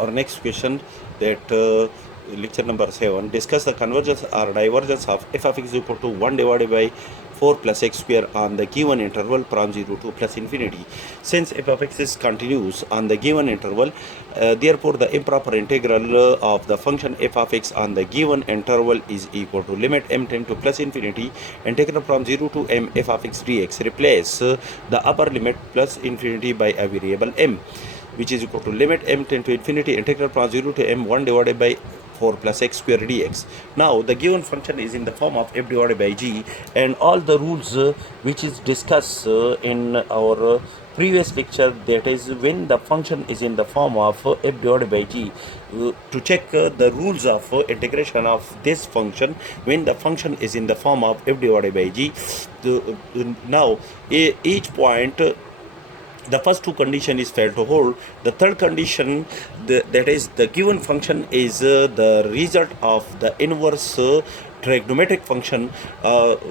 Our next question, that lecture number 7, discuss the convergence or divergence of f of x is equal to 1 divided by 4 plus x square on the given interval from 0 to plus infinity. Since f of x is continuous on the given interval, therefore the improper integral of the function f of x on the given interval is equal to limit m tend to plus infinity integral from 0 to m f of x dx. Replace the upper limit plus infinity by a variable m, which is equal to limit m tend to infinity integral from 0 to m 1 divided by 4 plus x square dx. Now the given function is in the form of f divided by g, and all the rules which is discussed in our previous lecture, that is when the function is in the form of f divided by g, to check the rules of integration of this function when the function is in the form of f divided by g. Now each point, the first two condition is failed to hold. The third condition, that is the given function is the result of the inverse trigonometric function,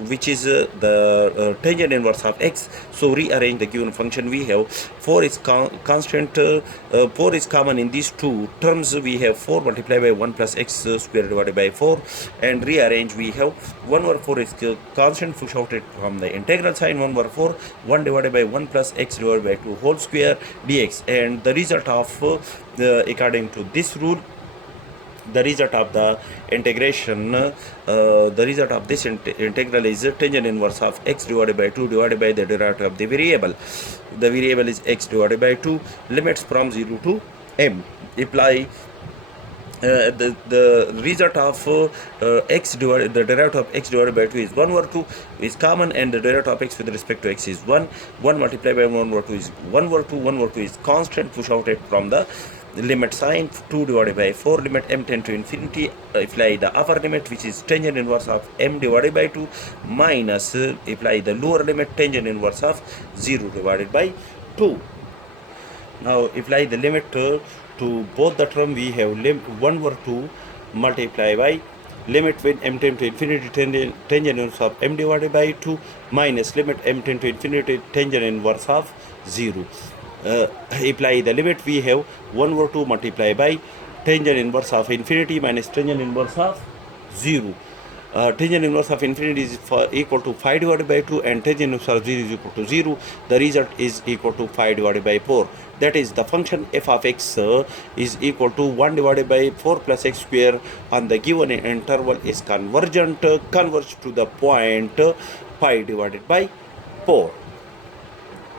which is the tangent inverse of x. So rearrange the given function. We have 4 is constant, 4 is common in these two terms. We have 4 multiplied by 1 plus x square divided by 4, and rearrange. We have 1 over 4 is constant, push out it from the integral sign. 1 over 4, 1 divided by 1 plus x divided by 2 whole square dx, and the result of according to this rule, the result of the integration, the result of this integral is tangent inverse of x divided by 2 divided by the derivative of the variable. The variable is x divided by 2. Limits from 0 to m. Apply the result of x divided, the derivative of x divided by 2 is 1 over 2 is common, and the derivative of x with respect to x is 1. 1 multiplied by 1 over 2 is 1 over 2. 1 over 2 is constant, push out it from the limit sign. 2 divided by 4, limit m tend to infinity. Apply the upper limit, which is tangent inverse of m divided by 2, minus apply the lower limit, tangent inverse of 0 divided by 2. Now apply the limit to both the term. We have 1 over 2 multiply by limit when m tend to infinity tangent inverse of m divided by 2, minus limit m tend to infinity tangent inverse of 0. Apply the limit. We have 1 over 2 multiply by tangent inverse of infinity minus tangent inverse of 0. Tangent inverse of infinity is equal to 5 divided by 2, and tangent inverse of 0 is equal to 0. The result is equal to 5 divided by 4. That is, the function f of x is equal to 1 divided by 4 plus x square on the given interval is convergent, converge to the point pi divided by 4.